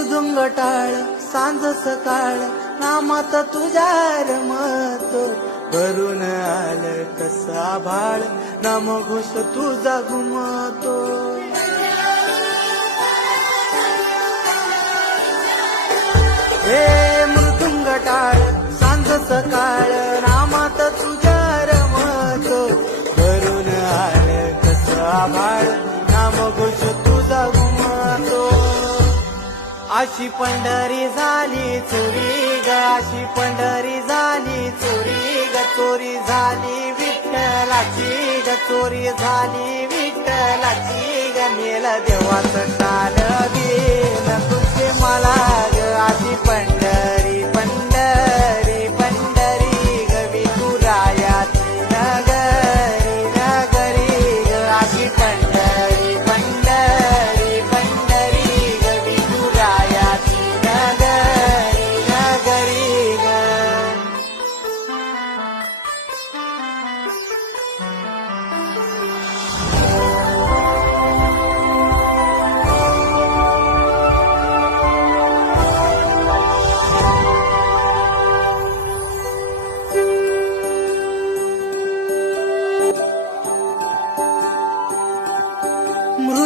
मृदुंग टाळ सांज सकाळ नामात तुझ्या रमत भरून आल कसा भाळ नाम घुस तुझा घुमतो. हे मृदुंग टाळ सांज सकाळ नामात तुझ्या रमत भरून आल कसा भाळ अशी पंढरी झाली चोरी ग अशी पंढरी झाली चोरी ग चोरी झाली विठ्ठलाची ग चोरी झाली विठ्ठलाची ग नेल देवा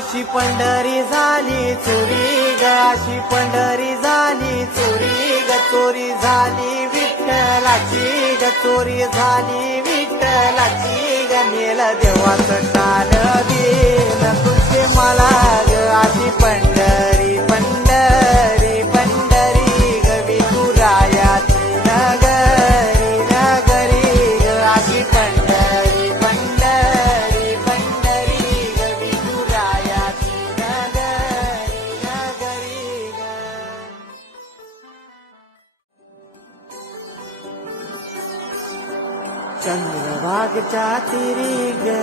अशी पंढरी झाली चोरी ग अशी पंढरी झाली चोरी ग चोरी झाली विठ्ठलाची ग चोरी झाली विठ्ठलाची ग नेल देवाचं काल दे तुझे मला चंद्रभागच्या तिरी ग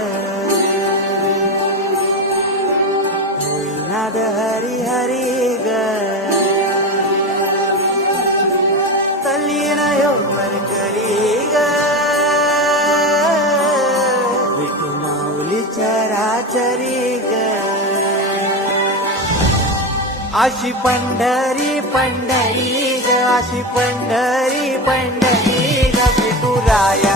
होईनाद हरी हरी ग तल्लीन योपर करी ग विठू माऊली चराचरी ग अशी पंढरी पंढरी ग अशी पंढरी पंढरी ग विठुराया